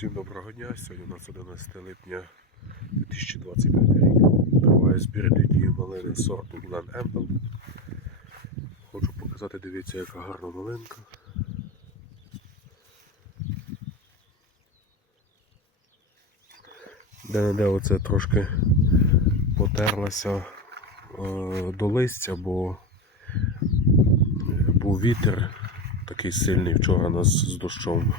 Всім доброго дня. Сьогодні у нас 11 липня 2025 рік. Триває збір літньої малини сорту Glen Ample. Хочу показати, дивіться, яка гарна малинка. Де-не-де оце трошки потерлася е, до листя, бо був вітер такий сильний вчора нас з дощом.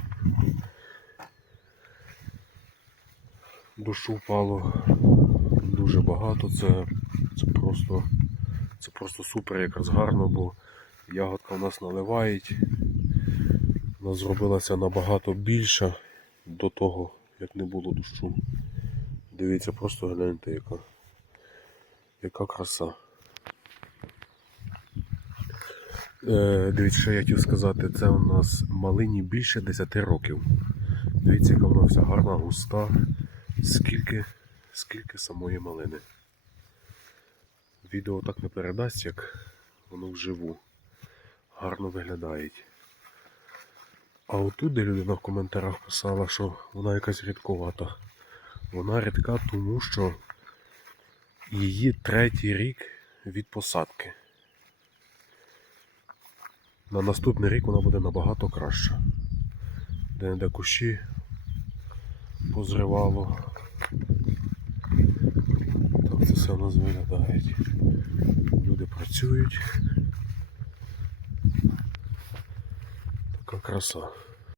Дощу впало дуже багато. Це, це просто це просто супер якраз гарно, бо ягодка у нас наливають. Вона зробилася набагато більша до того, як не було дощу. Дивіться, просто гляньте, яка, яка краса. Е, дивіться, що я хотів сказати, це у нас малині більше 10 років. Дивіться, яка вона вся гарна, густа. Скільки, скільки самої малини. Відео так не передасть, як воно вживу. Гарно виглядають. А отут, де людина в коментарях писала, що вона якась рідковата. Вона рідка, тому що її третій рік від посадки. На наступний рік вона буде набагато краща. Де-не-де кущі позривало. Так це все у нас виглядає. Люди працюють. Така краса.